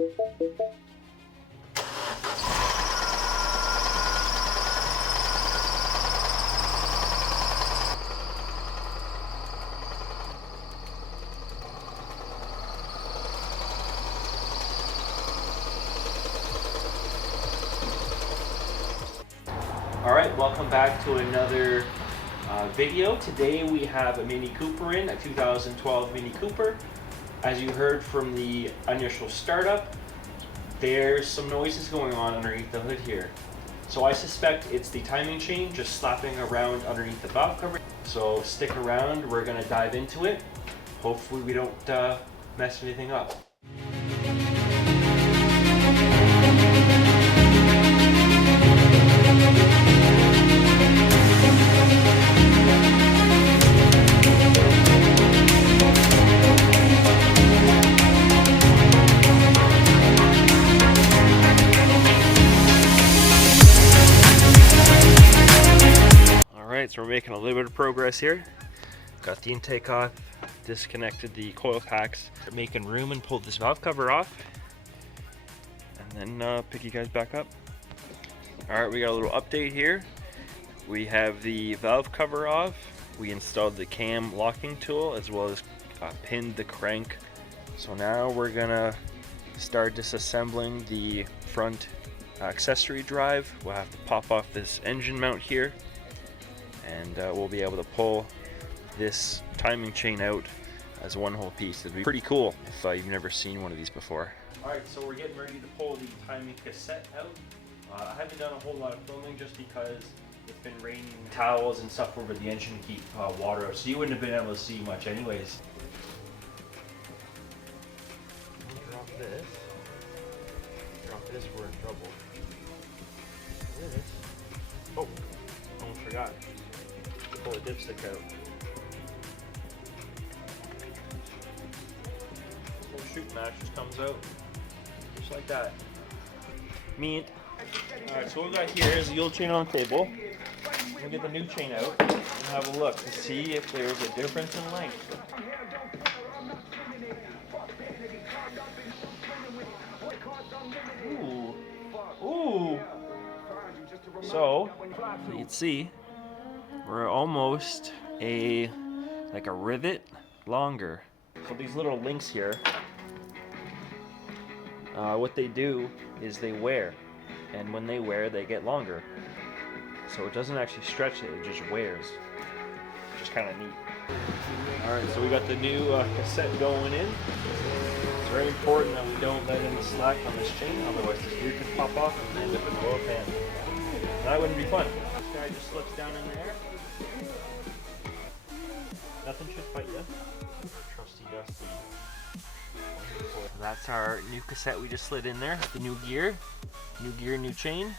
Alright, welcome back to another video. Today we have a Mini Cooper in, a 2012 Mini Cooper. As you heard from the initial startup, there's some noises going on underneath the hood here. So I suspect it's the timing chain just slapping around underneath the valve cover. So stick around, we're going to dive into it. Hopefully we don't mess anything up. So we're making a little bit of progress here. Got the intake off, disconnected the coil packs, making room and pulled this valve cover off, and then pick you guys back up. All right, we got a little update here. We have the valve cover off. We installed the cam locking tool as well as pinned the crank. So now we're gonna start disassembling the front accessory drive. We'll have to pop off this engine mount here, and we'll be able to pull this timing chain out as one whole piece. It'd be pretty cool if you've never seen one of these before. Alright, so we're getting ready to pull the timing cassette out. I haven't done a whole lot of filming just because it's been raining towels and stuff over the engine to keep water out, so you wouldn't have been able to see much anyways. Drop this. Drop this, we're in trouble. Oh, almost forgot. Pull the dipstick out. Little shoot match just comes out, just like that. Mint. Alright, so what we got here is the old chain on the table. We'll get the new chain out and have a look to see if there's a difference in length. Ooh. Ooh. So you can see, we're almost like a rivet longer. So these little links here, what they do is they wear, and when they wear they get longer. So it doesn't actually stretch it just wears, which is kind of neat. Alright, so we got the new cassette going in. It's very important that we don't let any slack on this chain, otherwise this gear could pop off and end up in the oil pan. And that wouldn't be fun. This guy just slips down in there. Nothing should fight you. Trusty Dusty. That's our new cassette we just slid in there. The new gear, new chain.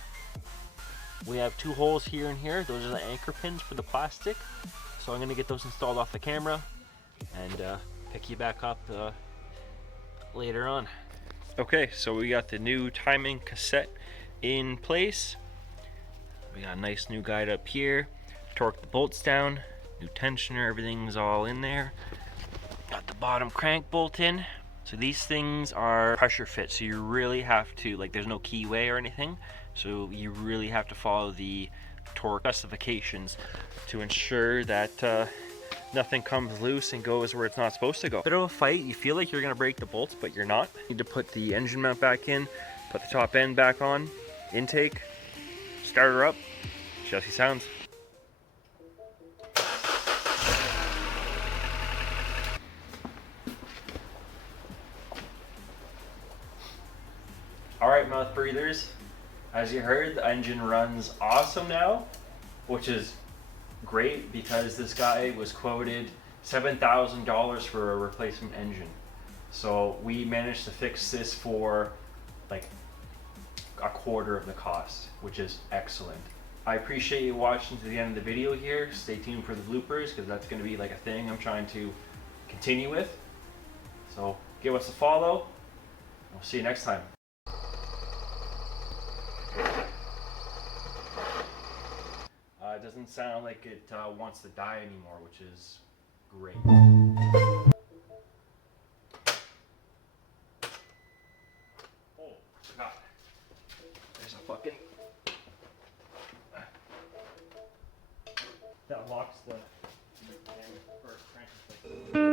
We have two holes here and here. Those are the anchor pins for the plastic. So I'm going to get those installed off the camera and pick you back up later on. Okay, so we got the new timing cassette in place. We got a nice new guide up here. Torque the bolts down. New tensioner, everything's all in there. Got the bottom crank bolt in. So these things are pressure fit, so you really have to, like, there's no keyway or anything, so you really have to follow the torque specifications to ensure that nothing comes loose and goes where it's not supposed to go. Bit of a fight. You feel like you're gonna break the bolts, but you're not. You need to put the engine mount back in, put the top end back on, intake, start her up, see how she sounds. Alright, mouth breathers, as you heard, the engine runs awesome now, which is great because this guy was quoted $7,000 for a replacement engine. So we managed to fix this for like a quarter of the cost, which is excellent. I appreciate you watching to the end of the video here. Stay tuned for the bloopers because that's going to be like a thing I'm trying to continue with. So give us a follow. We'll see you next time. It doesn't sound like it wants to die anymore, which is great. fucking that locks the crank first crank.